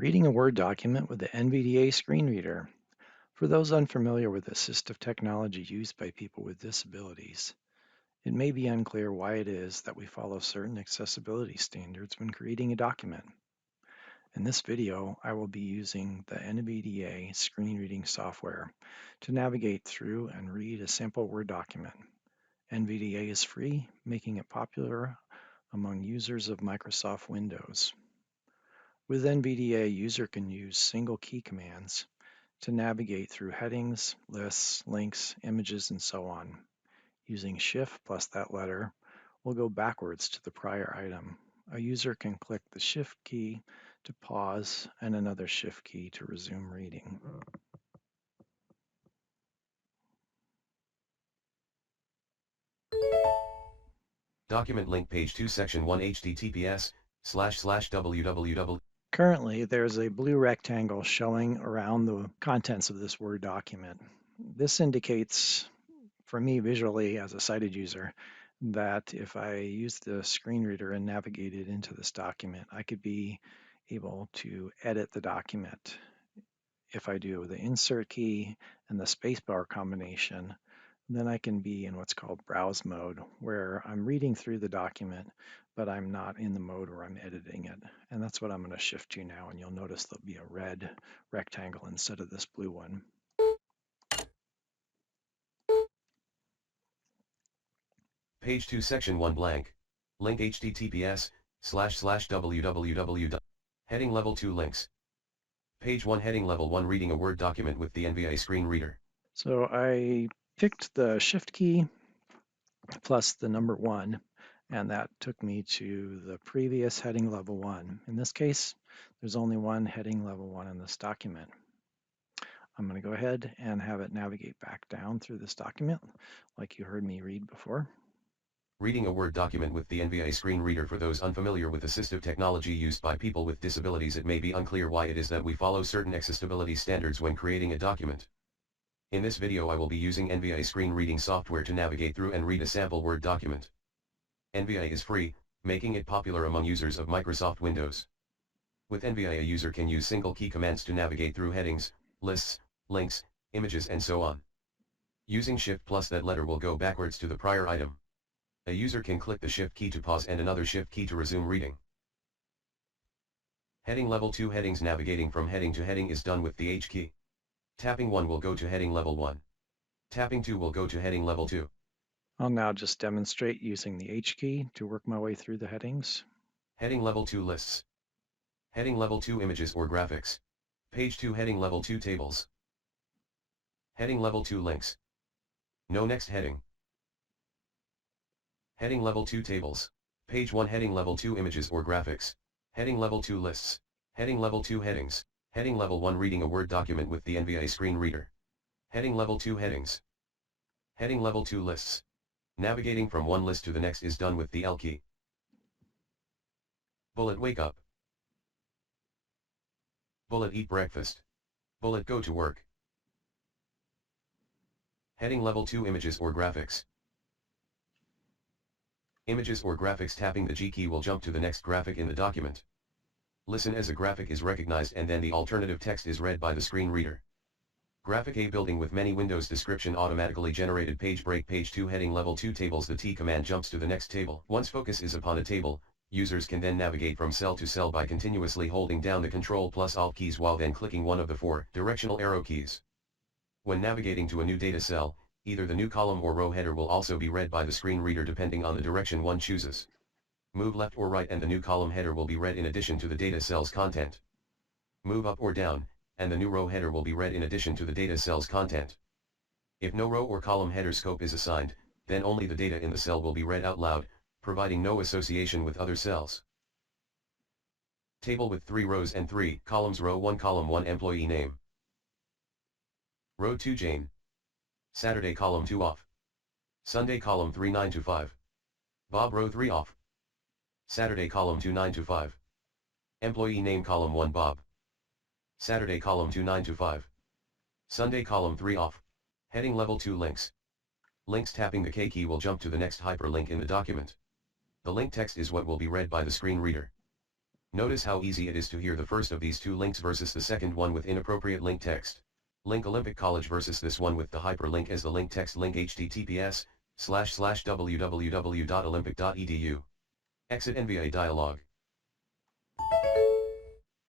Reading a Word document with the NVDA screen reader. For those unfamiliar with assistive technology used by people with disabilities, it may be unclear why it is that we follow certain accessibility standards when creating a document. In this video, I will be using the NVDA screen reading software to navigate through and read a sample Word document. NVDA is free, making it popular among users of Microsoft Windows. With NVDA, a user can use single key commands to navigate through headings, lists, links, images, and so on. Using Shift plus that letter, we'll go backwards to the prior item. A user can click the Shift key to pause and another Shift key to resume reading. Document link page 2 section 1 https://www. Currently, there's a blue rectangle showing around the contents of this Word document. This indicates, for me visually as a sighted user, that if I use the screen reader and navigated into this document, I could be able to edit the document. If I do the insert key and the spacebar combination, then I can be in what's called browse mode, where I'm reading through the document, but I'm not in the mode where I'm editing it. And that's what I'm going to shift to now, and you'll notice there'll be a red rectangle instead of this blue one. Page 2 section 1 blank. Link https://www. Heading level 2 links. Page 1 heading level 1 reading a Word document with the NVDA screen reader. So I picked the Shift key plus the number 1, and that took me to the previous heading level 1. In this case, there's only one heading level 1 in this document. I'm going to go ahead and have it navigate back down through this document like you heard me read before. Reading a Word document with the NVDA screen reader. For those unfamiliar with assistive technology used by people with disabilities, it may be unclear why it is that we follow certain accessibility standards when creating a document. In this video I will be using NVDA screen reading software to navigate through and read a sample Word document. NVDA is free, making it popular among users of Microsoft Windows. With NVDA, a user can use single key commands to navigate through headings, lists, links, images, and so on. Using Shift plus that letter will go backwards to the prior item. A user can click the Shift key to pause and another Shift key to resume reading. Heading level 2 headings. Navigating from heading to heading is done with the H key. Tapping 1 will go to heading level 1. Tapping 2 will go to heading level 2. I'll now just demonstrate using the H key to work my way through the headings. Heading level 2 lists. Heading level 2 images or graphics. Page 2 heading level 2 tables. Heading level 2 links. No next heading. Heading level 2 tables. Page 1 heading level 2 images or graphics. Heading level 2 lists. Heading level 2 headings. Heading level 1 reading a Word document with the NVDA screen reader. Heading level 2 headings. Heading level 2 lists. Navigating from one list to the next is done with the L key. Bullet wake up. Bullet eat breakfast. Bullet go to work. Heading level 2 images or graphics. Images or graphics. Tapping the G key will jump to the next graphic in the document. Listen as a graphic is recognized and then the alternative text is read by the screen reader. Graphic A building with many windows. Description automatically generated. Page break. Page 2 heading level 2 tables. The T command jumps to the next table. Once focus is upon a table, users can then navigate from cell to cell by continuously holding down the Ctrl plus Alt keys while then clicking one of the 4 directional arrow keys. When navigating to a new data cell, either the new column or row header will also be read by the screen reader depending on the direction one chooses. Move left or right and the new column header will be read in addition to the data cell's content. Move up or down, and the new row header will be read in addition to the data cell's content. If no row or column header scope is assigned, then only the data in the cell will be read out loud, providing no association with other cells. Table with 3 rows and 3 columns. Row 1 column 1 employee name. Row 2 Jane. Saturday column 2 off. Sunday column 3 9 to 5. Bob. Row 3 off. Saturday column 2 9 to 5. Employee name column 1 Bob. Saturday column 2 9 to 5. Sunday column 3 off. Heading level 2 links. Links. Tapping the K key will jump to the next hyperlink in the document. The link text is what will be read by the screen reader. Notice how easy it is to hear the first of these two links versus the second one with inappropriate link text. Link Olympic College versus this one with the hyperlink as the link text link https://www.olympic.edu. Exit NVDA dialog.